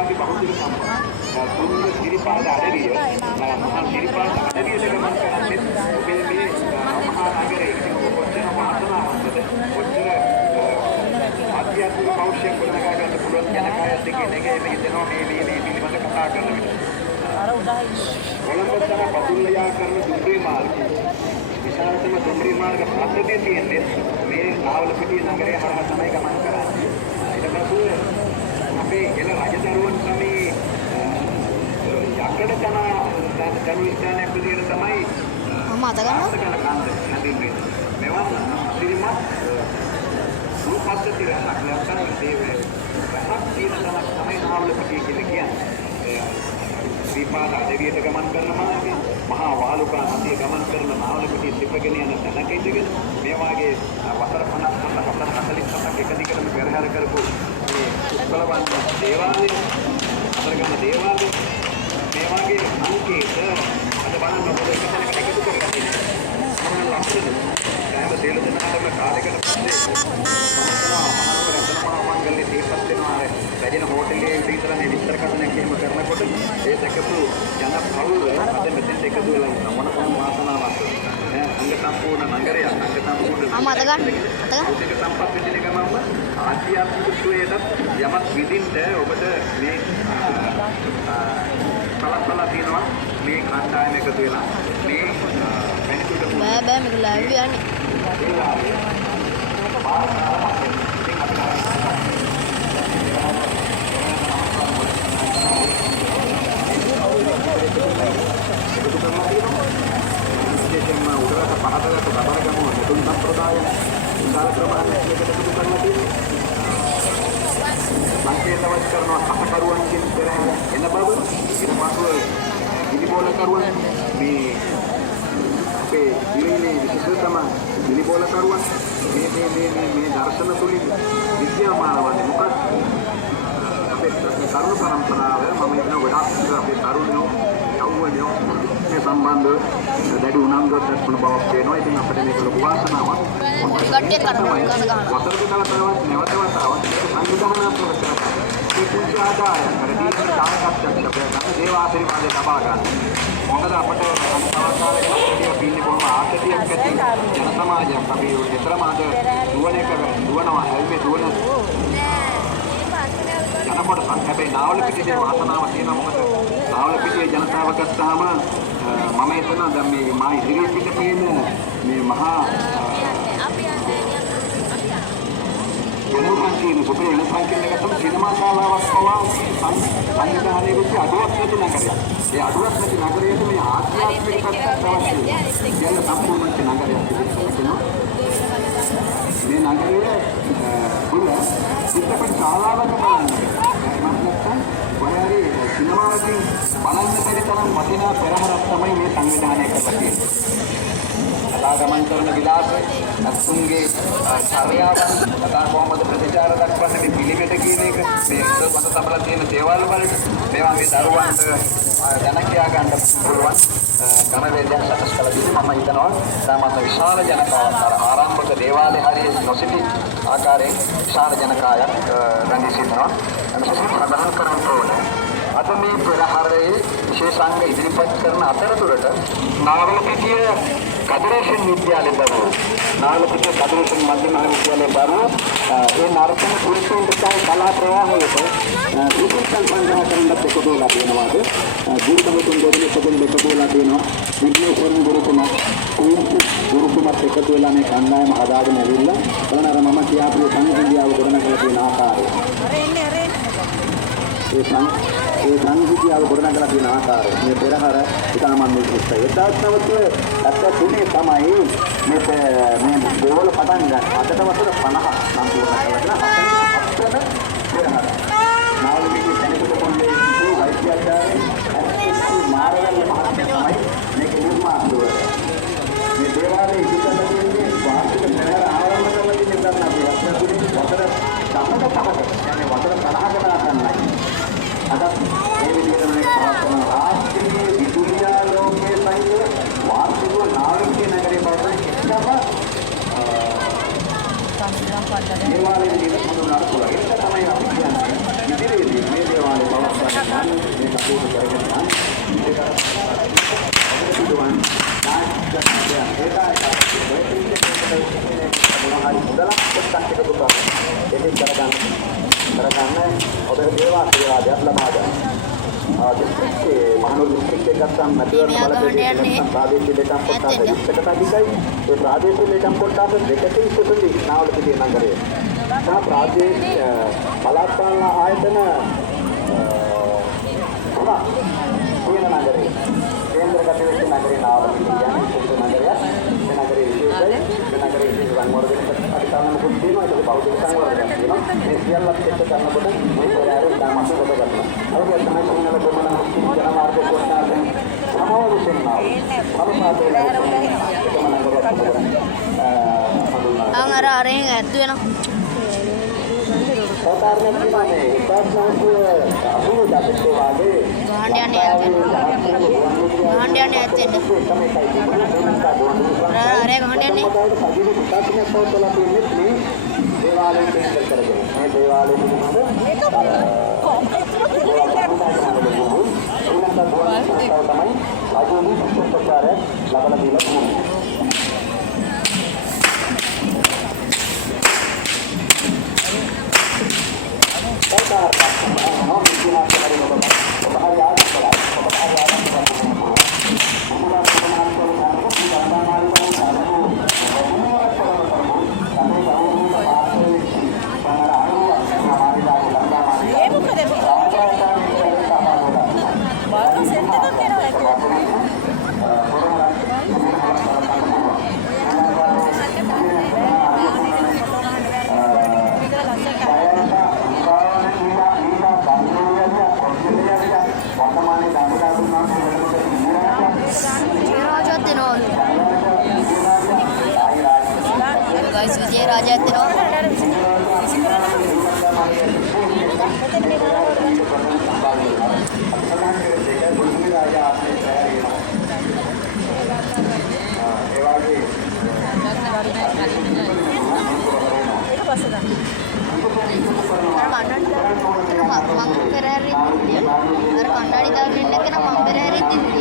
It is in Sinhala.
වාගේ බහුතර සම්පත. තුන්ව සිරිපාද අඩවිය මහා සිරිපාද අඩවියට ගමන් කරන්නේ ඔබේ මේ මහා නගරයේ කොච්චර වාසනාවන්තද කොච්චර ආධ්‍යාත්මික පෞරුෂයක් ගොඩනගා ගන්න පුළුවන් ජනකායත් කියන එක මේ හිතනවා මේ පිළිබඳ කතා කරන විට. කොළඹ තන පතුල්ලයා කරන දුම්රිය මාර්ගය විශාලතම දුම්රිය මාර්ග පද්ධතිය තියෙන්නේ මේ නාවලපිටිය නගරය හරහා තමයි ගමන් කරන්නේ. ඊට පස්සේ අපේ එළ රජදරුවන් සමේ යකඩ තන ස්ථානයක් විදිහට තමයි මම අත ගන්නවා. මෙවන් සිරිමත් පද්ධතිය රැසක් නැත්නම් ඒ රැසක් තියෙන තැනක් තමයි නාවලපිටිය කියලා කියන්නේ. විපාද අධවියට ගමන් කරන මාර්ගය මහා වාලුකා නදිය ගමන් කරන නාවලපිටිය සිපගෙන යන තැනක ඉඳගෙන මේ වාගේ වසර 57ක් එක දිගටම පෙරහැර කරපු මේ උත්කලවන් දේවාලය අතරගම දේවාලය මේ වාගේ අංකේත අද බලන්න ඔබ එක තැනකට එකතු කරගන්න තියෙනවා. සෑම දේල දෙනාටම කාලයකට රජන හෝටලයේ විතර මේ විස්තර කතාවක් එහෙම කරනකොට ඒ දැකපු ජන පවුල අද මෙතෙන් එකතු වෙලා ඉන්න මොන වාසනාවක් නේ අංග සම්පූර්ණ නගරය අංග සම්පූර්ණ ඒක සම්පත් විදින ගමන්ම ආධ්‍යාත්මික සුවයට යමක් විඳින්න ඔබට මේ කලබල තියෙනවා මේ කණ්ඩායම එකතු වෙලා මේ බෑ මේක ලයිව් යන්නේ දර්ශන තුලින් විද්‍යාමාන වන්නේ මොකක්ද අපේ තරුණ පරම්පරාව මම හිතන ගොඩක් අපේ තරුණයෝ යෞවනයෝ මේ සම්බන්ධ දැඩි උනන්දුවක් දක්වන බවක් පේනවා. ඉතින් අපිට මේක ලොකු වාසනාවක්. කට්ටිය කරනවා වතර දෙකලතාවක් නැවත වතාවක් සංවිධානාත්මක කරලා මේ කුංචි ආදායම් කරදී දායකත්වයක් ලැබෙන දේව ආශිර්වාදය ලබා ගන්න. මොකද අපට සමස්තකාලයක අපිට පින්නේ කොහොම ආශිර්වාදයක් ඇති ජන සමාජයක් අපි විතරම අද දුවනවා හැල්මේ දුවන ජනපොඩ හැබැයි නාවලපිටියේ වාසනාව තියෙනවා. මොකද නාවලපිටියේ ජනතාව ගත්තාම මම හිතනවා දැන් මේ මා ඉදිරියේ පිට තියෙන මේ මහා වෙනසකින් සුපේ වෙනසකින් එකතම සිනමා ශාලාවක් පවා සංවිධානයේ වෙච්ච අඩුවක් නැති නගරයක්. ඒ අඩුවක් නැති නගරයේ මේ ආධ්‍යාත්මික පැත්තක් අවශ්‍යයි. කියන සම්පූර්ණ නගරයක් තියෙනවා. මේ නගරයේ පුළ චිත්‍රපට ශාලාවක බලන්න. ඔයාලි සිනමාවකින් බලන්න බැරි තරම් වටිනා පෙරහරක් තමයි මේ සංවිධානය කරලා තියෙන්නේ. ගමන් කරන විලාසය අත්තුන්ගේ චර්යාවන් අදා කොහොමද ප්‍රතිචාර දක්වන්නේ මේ පිළිවෙත කියන එක මේ මත තබලා තියෙන දේවල් වලට මේවා මේ දරුවන්ට දැන කියා ගන්න පුළුවන් ක්‍රමවේදයක් සකස් කළ දීලා මම හිතනවා සාමාන්‍ය විශාල ජනකායක් ආරම්භක දේවාලය හරිය නොසිටි ආකාරයෙන් විශාල ජනකායක් රැඳී සිටිනවා. විශේෂයෙන් ප්‍රධාන කරන්න ඕනේ අද මේ පෙරහරේ විශේෂාංග ඉදිරිපත් කරන අතරතුරට නාවලපිටිය කදිරේෂන් විද්‍යාලය බව නාවලපිටිය කදිරේෂන් මධ්‍ය මහාවිද්‍යාලය බව ඒ නර්තන පුරුෂයන් දෙකයි කලා ප්‍රවාහයට විශේෂ සංග්‍රහ කරන්නත් එකතු වෙලා තියෙනවාද ගුරුතුමතුන් දෙදෙනෙක් එකතු වෙලා තියෙනවා. විද්‍යාවරුන් ගුරුතුමත් එකතු වෙලා මේ කණ්ඩායම හදාගෙන ඇවිල්ලා බලනර මම කියාපු සංවිධානය ගොඩනගලා තියෙන ආකාරය ඒ සංවිධානය ගොඩනගලා තියෙන ආකාරය මේ පෙරහර ඉතාමත් විශේෂයි. 1973 තමයි මේ ගෝල පටන් ගන්න. අදට වසර 50 සම්පූර්ණ කරලා තියෙන පෙරහර. නාවලපිටිය කෙනෙකුට පොන්නේ සිටු වෛද්‍යාචාර්ය මාරවැල්ල මහත්මයා තමයි මේක නිර්මාණය. මේ දේවාලයේ ඉදිරියට තියෙන්නේ වාර්ෂික පෙරහර ආරම්භ කරලා තියෙන දන්න අපි වසර 15කට يعني වසර 50කට ආසන්නයි. අද මේ විදිහට මේ පවත්වන රාष्ट्रीय විදුලියාලෝකයේ සහිත වාර්ෂික නාවලපිටිය නගරයේ පවතින එකම දේවාලයේ ඉදිරියට මුදුනා මේ දේවාලය පවත්වාගෙන යන්න මේ කටයුතු කරගෙන යන්න ඒක සිදුවන් නාට්‍යයක් මොනවාරි මුදලක් කොටක් එකතු කරලා ඒක කරගන්න ඔබේ දේවාලයක් ලබා ගන්න. distrikte Mahanur distrikte ගත්තම මැතිවරණ බලපෑම ප්‍රාදේශීය ලේකම් කොටස එකට අධිකයි ඒ ප්‍රාදේශීය ලේකම් කොටස දෙකකින් සුදුසු නාවල පිටින් නගරය. සහ ප්‍රාදේශීය පළාත් පාලන ආයතන තියෙන නගරය. කේන්ද්‍රගත වෙච්ච නගරේ නාවල පිටින් කියන්නේ සුදුසු නගරයක්. ඒ නගරේ විශේෂයි. ඒ නගරේ විශේෂ සංවර්ධන අධිකාරියකුත් තියෙනවා. ඒක බෞද්ධ සංවර්ධනයක් තියෙනවා. මේ සියල්ලත් එක්ක කරනකොට මේ පෙරහැරේ දාමත් කොට ගන්නවා. අපි තමයි සිංහල බොමන ජනමාර්ග කොටසෙන් සමාවෙන්න ang araring ito yan ang gahandian ya ito are gahandian ni guys, Vijay Raja Tino. Mampir hari ini, karena kandang di tahun ini kena mampir hari ini.